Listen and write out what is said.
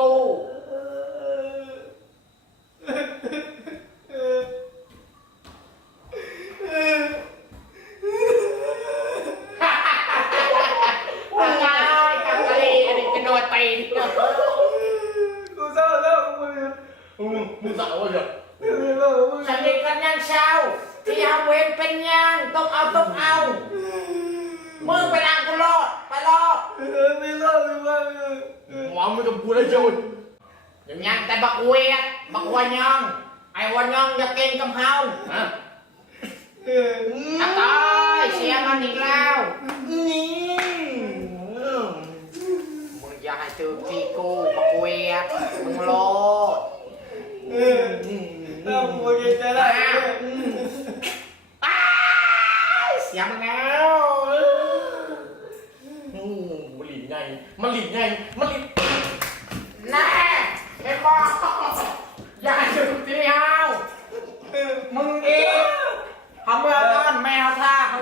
กูทำไงทำอะไรอันนี้เป็นโดนตีนกูเศร้าแล้วมึงสาวเหรอฉันเด็กกันยังเช้าที่ทำเวรเป็นยังต้องเอามึงไปนั่งกูรอดไปรอดไม่รอดหวังมึงกับกูได้จุดยังแต่บักเวียบักวันยังไอ้วันยังจะเก่งกับเฮาตายเสียมันอีกแล้วนี่มึงอย่าให้เจอพี่กูบักเวียมึงรอดถ้ามึงจะได้เสียมันแล้วมันหลีกไงแน่เห็นบ่